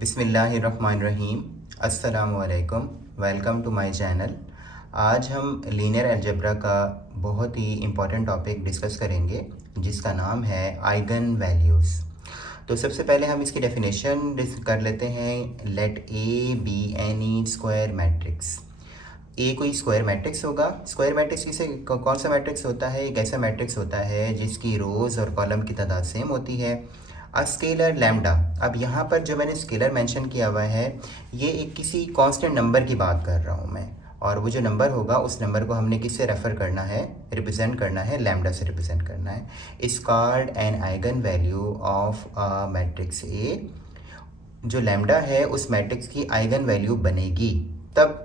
बिस्मिल्लाहिर्रहमानिर्रहीम। अस्सलामुअलैकुम। Welcome to my channel. आज हम लीनियर अलजेब्रा का बहुत ही इम्पॉर्टेंट टॉपिक डिस्कस करेंगे जिसका नाम है आइगन वैल्यूज़। तो सबसे पहले हम इसकी डेफिनेशन कर लेते हैं। Let A be any square matrix. A कोई स्क्वायर मैट्रिक्स होगा। स्क्वायर मैट्रिक्स किसे कौन सा मैट्रिक्स होता है? एक ऐसा मैट्रिक्स होता है जिसकी रोज़ और कॉलम की तादाद सेम होती है। Scalar lambda. अब यहाँ पर जो मैंने स्केलर मेंशन किया हुआ है ये एक किसी कांस्टेंट नंबर की बात कर रहा हूँ मैं, और वो जो नंबर होगा उस नंबर को हमने किससे रेफ़र करना है, रिप्रेजेंट करना है, लैम्डा से रिप्रेजेंट करना है। Is called an eigen value of a matrix A. जो लैम्डा है उस मैट्रिक्स की आइगन वैल्यू बनेगी तब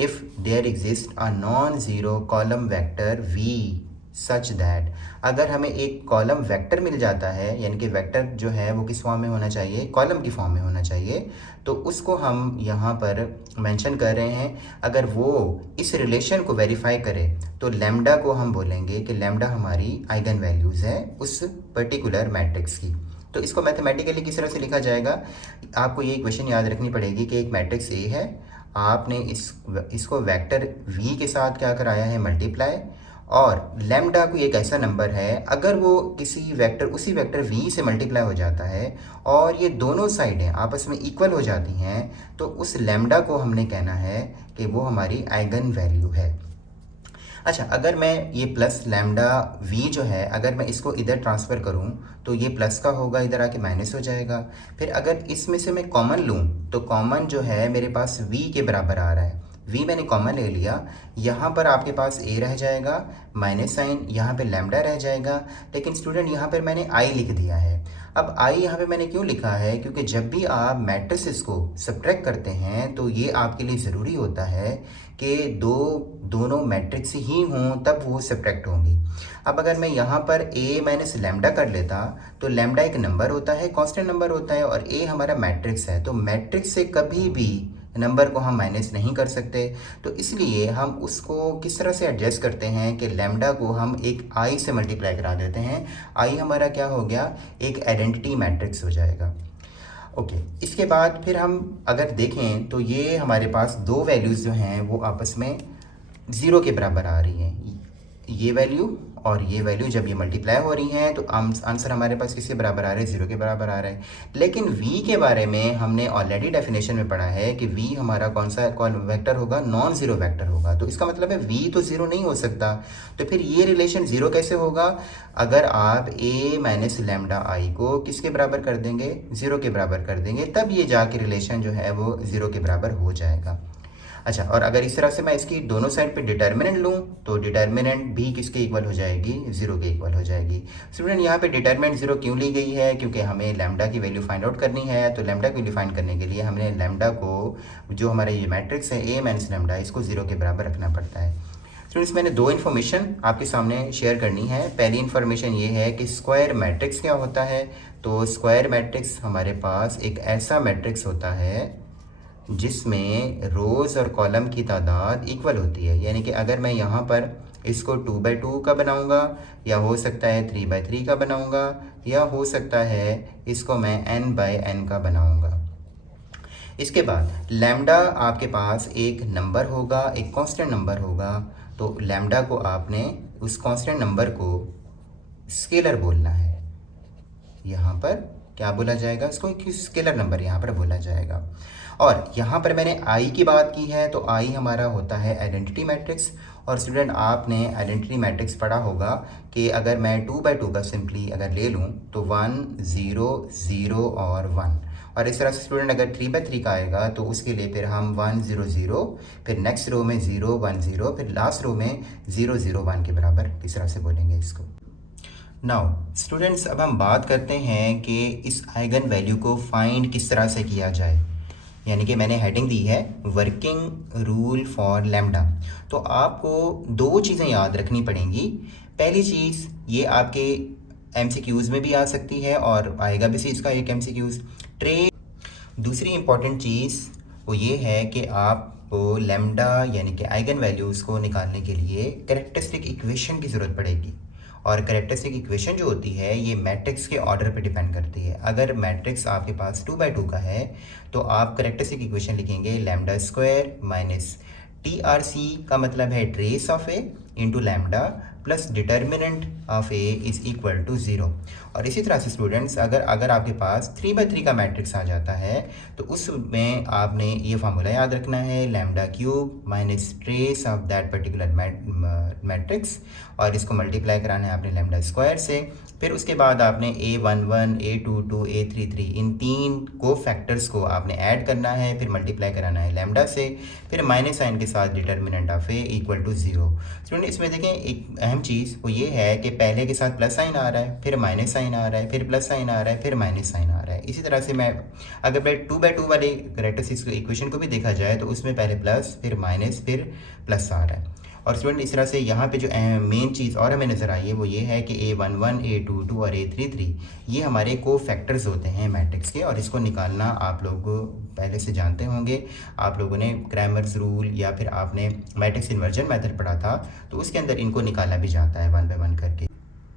if there exist a non zero column vector v such that, अगर हमें एक कॉलम वेक्टर मिल जाता है, यानी कि वेक्टर जो है वो किस फॉर्म में होना चाहिए, कॉलम की फॉर्म में होना चाहिए, तो उसको हम यहाँ पर मेंशन कर रहे हैं। अगर वो इस रिलेशन को वेरीफाई करे तो लैम्डा को हम बोलेंगे कि लैम्डा हमारी आइगन वैल्यूज़ है उस पर्टिकुलर मैट्रिक्स की। तो इसको मैथमेटिकली किस तरह से लिखा जाएगा, आपको ये इक्वेशन याद रखनी पड़ेगी कि एक मैट्रिक्स ए है, आपने इसको वेक्टर v के साथ क्या कराया है, मल्टीप्लाई, और लैम्डा कोई एक ऐसा नंबर है अगर वो किसी वेक्टर उसी वेक्टर v से मल्टीप्लाई हो जाता है और ये दोनों साइडें आपस में इक्वल हो जाती हैं तो उस लैम्डा को हमने कहना है कि वो हमारी आइगन वैल्यू है। अच्छा, अगर मैं ये प्लस लैम्डा v जो है अगर मैं इसको इधर ट्रांसफ़र करूँ तो ये प्लस का होगा, इधर आके माइनस हो जाएगा। फिर अगर इसमें से मैं कॉमन लूँ तो कॉमन जो है मेरे पास v के बराबर आ रहा है, v मैंने कॉमन ले लिया, यहाँ पर आपके पास a रह जाएगा, माइनस साइन, यहाँ पे लैम्डा रह जाएगा। लेकिन स्टूडेंट यहाँ पर मैंने i लिख दिया है। अब i यहाँ पे मैंने क्यों लिखा है, क्योंकि जब भी आप मैट्रिसेस को सब्ट्रैक्ट करते हैं तो ये आपके लिए ज़रूरी होता है कि दोनों मैट्रिक्स ही हों तब वो सब्ट्रैक्ट होंगी। अब अगर मैं यहाँ पर a माइनस लैम्डा कर लेता तो लैम्डा एक नंबर होता है, कांस्टेंट नंबर होता है, और a हमारा मैट्रिक्स है, तो मैट्रिक्स से कभी भी नंबर को हम माइनस नहीं कर सकते। तो इसलिए हम उसको किस तरह से एडजस्ट करते हैं कि लैम्डा को हम एक i से मल्टीप्लाई करा देते हैं। i हमारा क्या हो गया, एक आइडेंटिटी मैट्रिक्स हो जाएगा। ओके, इसके बाद फिर हम अगर देखें तो ये हमारे पास दो वैल्यूज़ जो हैं वो आपस में ज़ीरो के बराबर आ रही हैं। ये वैल्यू और ये वैल्यू जब ये मल्टीप्लाई हो रही हैं तो आंसर हमारे पास किसके बराबर आ रहा है, ज़ीरो के बराबर आ रहा है। लेकिन v के बारे में हमने ऑलरेडी डेफिनेशन में पढ़ा है कि v हमारा कौन सा वेक्टर होगा, नॉन ज़ीरो वेक्टर होगा। तो इसका मतलब है v तो ज़ीरो नहीं हो सकता। तो फिर ये रिलेशन ज़ीरो कैसे होगा, अगर आप a माइनस लैम्डा आई को किसके बराबर कर देंगे, ज़ीरो के बराबर कर देंगे, तब ये जाके रिलेशन जो है वो ज़ीरो के बराबर हो जाएगा। अच्छा, और अगर इस तरह से मैं इसकी दोनों साइड पे डिटर्मिनेंट लूँ तो डिटर्मिनेंट भी किसके इक्वल हो जाएगी, ज़ीरो के इक्वल हो जाएगी। स्टूडेंट यहाँ पे डिटर्मिनेंट ज़ीरो क्यों ली गई है, क्योंकि हमें लैम्डा की वैल्यू फाइंड आउट करनी है। तो लैम्डा की वैल्यू फाइंड करने के लिए हमने लैम्डा को, जो हमारा ये मैट्रिक्स है a माइनस लैम्डा, इसको ज़ीरो के बराबर रखना पड़ता है। स्टूडेंट्स, मैंने दो इन्फॉर्मेशन आपके सामने शेयर करनी है। पहली इन्फॉर्मेशन ये है कि स्क्वायर मैट्रिक्स क्या होता है। तो स्क्वायर मैट्रिक्स हमारे पास एक ऐसा मैट्रिक्स होता है जिसमें रोज़ और कॉलम की तादाद इक्वल होती है, यानी कि अगर मैं यहाँ पर इसको 2/2 का बनाऊँगा, या हो सकता है 3/3 का बनाऊँगा, या हो सकता है इसको मैं n/n का बनाऊँगा। इसके बाद लैम्डा आपके पास एक नंबर होगा, एक कांस्टेंट नंबर होगा। तो लैम्डा को आपने उस कांस्टेंट नंबर को स्केलर बोलना है। यहाँ पर क्या बोला जाएगा, इसको एक स्केलर नंबर यहाँ पर बोला जाएगा। और यहाँ पर मैंने आई की बात की है, तो आई हमारा होता है आइडेंटिटी मैट्रिक्स। और स्टूडेंट, आपने आइडेंटिटी मैट्रिक्स पढ़ा होगा कि अगर मैं 2/2 का सिंपली अगर ले लूँ तो 1 0 0 और 1, और इस तरह से स्टूडेंट अगर 3/3 का आएगा तो उसके लिए फिर हम 1 0 0, फिर नेक्स्ट रो में 0 1 0, फिर लास्ट रो में 0 0 1 के बराबर इस तरह से बोलेंगे इसको। नाउ स्टूडेंट्स, अब हम बात करते हैं कि इस आइगन वैल्यू को फाइंड किस तरह से किया जाए, यानी कि मैंने हेडिंग दी है वर्किंग रूल फॉर लैम्डा। तो आपको दो चीज़ें याद रखनी पड़ेंगी। पहली चीज़, ये आपके MCQs में भी आ सकती है और आएगा भी इसका एक MCQs ट्रे। दूसरी इंपॉर्टेंट चीज़ वो ये है कि आपको लैम्डा यानी कि आइगन वैल्यूज़ को निकालने के लिए कैरेक्टरिस्टिक इक्वेशन की ज़रूरत पड़ेगी। और कैरेक्टरिस्टिक इक्वेशन जो होती है ये मैट्रिक्स के ऑर्डर पे डिपेंड करती है। अगर मैट्रिक्स आपके पास 2/2 का है तो आप कैरेक्टरिस्टिक इक्वेशन लिखेंगे लैम्डा स्क्वायर माइनस TRC का मतलब है trace of A into lambda plus determinant of A is equal to 0। और इसी तरह से स्टूडेंट्स अगर आपके पास 3/3 का मैट्रिक्स आ जाता है तो उसमें आपने ये फार्मूला याद रखना है lambda cube minus trace of that particular matrix, और इसको मल्टीप्लाई कराना है आपने लैम्डा स्क्वायर से। फिर उसके बाद आपने A11, A22, A33 इन 3 को फैक्टर्स को आपने ऐड करना है, फिर मल्टीप्लाई कराना है लैम्डा से, फिर माइनस साइन के साथ determinant of A equal to 0। Student इसमें देखें एक अहम चीज़ वो ये है कि पहले के साथ प्लस साइन आ रहा है, फिर माइनस साइन आ रहा है, फिर प्लस साइन आ रहा है, फिर माइनस साइन आ रहा है। इसी तरह से मैं अगर 2/2 वाले कैरेक्टरिस्टिक्स इक्वेशन को भी देखा जाए तो उसमें पहले प्लस फिर माइनस फिर प्लस आ रहा है। और स्टूडेंट इस तरह से यहाँ पे जो मेन चीज़ और हमें नज़र आई है वो ये है कि A11, A22 और A33 ये हमारे को फैक्टर्स होते हैं मैट्रिक्स के, और इसको निकालना आप लोग पहले से जानते होंगे। आप लोगों ने क्रैमर्स रूल या फिर आपने मैट्रिक्स इन्वर्जन मेथड पढ़ा था, तो उसके अंदर इनको निकाला भी जाता है 1 बाय 1 करके।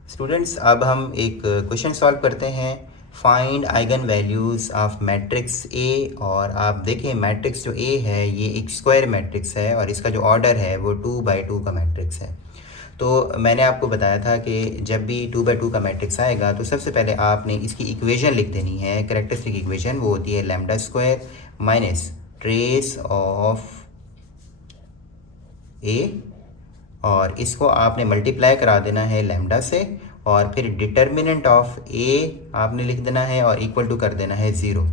स्टूडेंट्स अब हम एक क्वेश्चन सॉल्व करते हैं, find eigen values of matrix A. और आप देखें मैट्रिक्स जो ए है ये एक स्क्वायर मैट्रिक्स है और इसका जो ऑर्डर है वो 2/2 का मैट्रिक्स है। तो मैंने आपको बताया था कि जब भी 2/2 का मैट्रिक्स आएगा तो सबसे पहले आपने इसकी इक्वेशन लिख देनी है। कैरेक्टरिस्टिक इक्वेशन वो होती है lambda square minus trace of A, और इसको आपने मल्टीप्लाई करा देना है लैम्डा से, और फिर डिटर्मिनेंट ऑफ ए आपने लिख देना है और इक्वल टू कर देना है 0।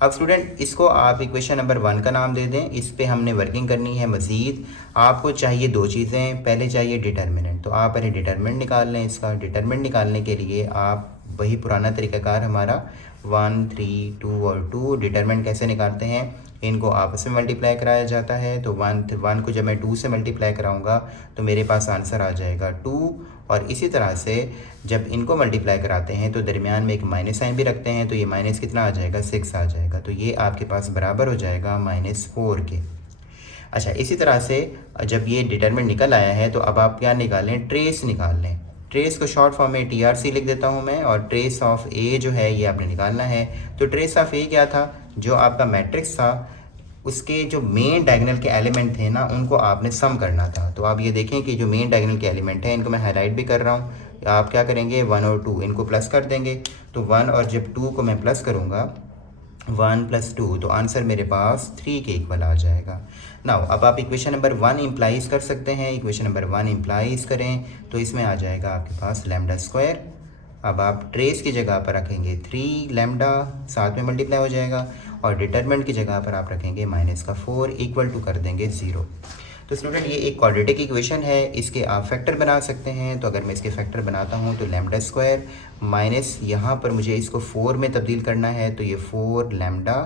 अब स्टूडेंट इसको आप इक्वेशन नंबर 1 का नाम दे दें। इस पे हमने वर्किंग करनी है मज़ीद। आपको चाहिए 2 चीज़ें, पहले चाहिए डिटर्मिनेंट, तो आप पहले डिटर्मिनेंट निकाल लें। इसका डिटर्मिनेंट निकालने के लिए आप वही पुराना तरीक़ाकार हमारा 1, 3, 2 और 2 डिटर्मिनेंट कैसे निकालते हैं, इनको आपस में मल्टीप्लाई कराया जाता है। तो 1 को जब मैं 2 से मल्टीप्लाई कराऊंगा तो मेरे पास आंसर आ जाएगा 2। और इसी तरह से जब इनको मल्टीप्लाई कराते हैं तो दरमियान में एक माइनस साइन भी रखते हैं, तो ये माइनस कितना आ जाएगा 6 आ जाएगा, तो ये आपके पास बराबर हो जाएगा -4 के। अच्छा, इसी तरह से जब ये डिटरमिनेंट निकल आया है तो अब आप क्या निकालें, ट्रेस निकाल लें। ट्रेस को शॉर्ट फॉर्म में TRC लिख देता हूँ मैं, और ट्रेस ऑफ ए जो है ये आपने निकालना है। तो ट्रेस ऑफ ए क्या था, जो आपका मैट्रिक्स था उसके जो मेन डायगोनल के एलिमेंट थे ना उनको आपने सम करना था। तो आप ये देखें कि जो मेन डायगोनल के एलिमेंट हैं इनको मैं हाईलाइट भी कर रहा हूँ। आप क्या करेंगे, 1 और 2 इनको प्लस कर देंगे। तो 1 और जब 2 को मैं प्लस करूँगा 1 + 2 तो आंसर मेरे पास 3 के इक्वल आ जाएगा। नाउ अब आप इक्वेशन नंबर 1 इम्प्लाइज कर सकते हैं। इक्वेशन नंबर 1 इम्प्लाइज करें तो इसमें आ जाएगा आपके पास लैम्डा स्क्वायर। अब आप ट्रेस की जगह पर रखेंगे 3 लैम्डा, साथ में मल्टीप्लाई हो जाएगा, और डिटरमिनेंट की जगह पर आप रखेंगे -4 इक्वल टू कर देंगे 0। तो स्टूडेंट ये एक क्वाड्रेटिक इक्वेशन है, इसके आप फैक्टर बना सकते हैं। तो अगर मैं इसके फैक्टर बनाता हूँ तो लैम्डा स्क्वायर माइनस यहाँ पर मुझे इसको 4 में तब्दील करना है, तो ये 4 लैम्डा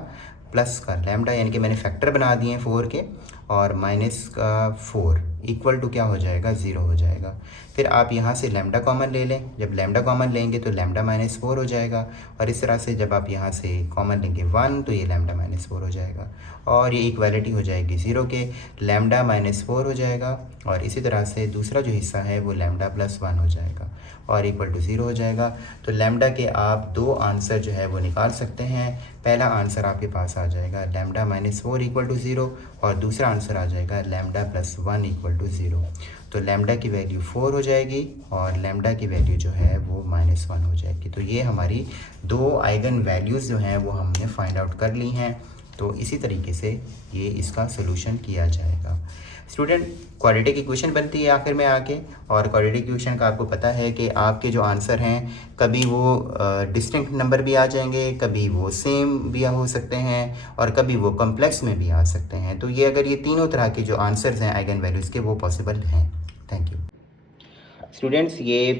प्लस का लैम्डा, यानी कि मैंने फैक्टर बना दिए 4 के, और माइनस का 4 इक्वल टू क्या हो जाएगा, 0 हो जाएगा। फिर आप यहाँ से लैम्डा कॉमन ले लें। जब लैम्डा कॉमन लेंगे तो लैम्डा -4 हो जाएगा, और इस तरह से जब आप यहाँ से कॉमन लेंगे 1 तो ये लैम्डा -4 हो जाएगा, और ये इक्वालिटी हो जाएगी 0 के, लैम्डा -4 हो जाएगा। और इसी तरह से दूसरा जो हिस्सा है वो लैम्डा +1 हो जाएगा और इक्वल टू 0 हो जाएगा। तो लैम्डा के आप 2 आंसर जो है वो निकाल सकते हैं। पहला आंसर आपके पास आ जाएगा लैम्डा -4 इक्वल टू 0, और दूसरा आंसर आ जाएगा लैम्डा +1 इक्वल टू 0। तो लैम्डा की वैल्यू 4 हो जाएगी और लैम्डा की वैल्यू जो है वो -1 हो जाएगी। तो ये हमारी 2 आइगन वैल्यूज़ जो हैं वो हमने फाइंड आउट कर ली हैं। तो इसी तरीके से ये इसका सोल्यूशन किया जाएगा। स्टूडेंट क्वाड्रेटिक इक्वेशन बनती है आखिर में आके, और क्वाड्रेटिक इक्वेशन का आपको पता है कि आपके जो आंसर हैं कभी वो डिस्टिंक्ट नंबर भी आ जाएंगे, कभी वो सेम भी हो सकते हैं, और कभी वो कम्प्लेक्स में भी आ सकते हैं। तो ये अगर ये तीनों तरह के जो आंसर्स हैं आइगन वैल्यूज़ के वो पॉसिबल हैं। Thank you students. ये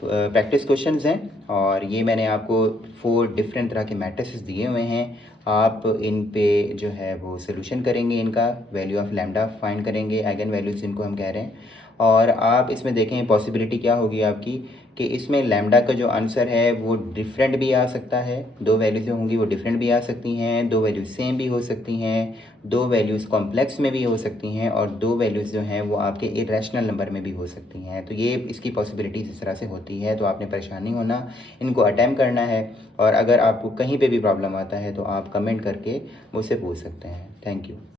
प्रैक्टिस क्वेश्चंस हैं, और ये मैंने आपको 4 डिफरेंट तरह के मैट्रिसेस दिए हुए हैं। आप इन पे जो है वो सोल्यूशन करेंगे, इनका वैल्यू ऑफ लैम्डा फाइंड करेंगे, आइगन वैल्यूज़ जिनको हम कह रहे हैं। और आप इसमें देखें पॉसिबिलिटी क्या होगी आपकी कि इसमें लैम्डा का जो आंसर है वो डिफरेंट भी आ सकता है, 2 वैल्यूज़ जो होंगी वो डिफरेंट भी आ सकती हैं, 2 वैल्यूज़ सेम भी हो सकती हैं, 2 वैल्यूज़ कॉम्प्लेक्स में भी हो सकती हैं और 2 वैल्यूज़ जो हैं वो आपके इरेशनल नंबर में भी हो सकती हैं। तो ये इसकी पॉसिबिलिटीज़ इस तरह से होती है। तो आपने परेशान नहीं होना, इनको अटेम्प्ट करना है और अगर आपको कहीं पे भी प्रॉब्लम आता है तो आप कमेंट करके मुझसे पूछ सकते हैं। Thank you.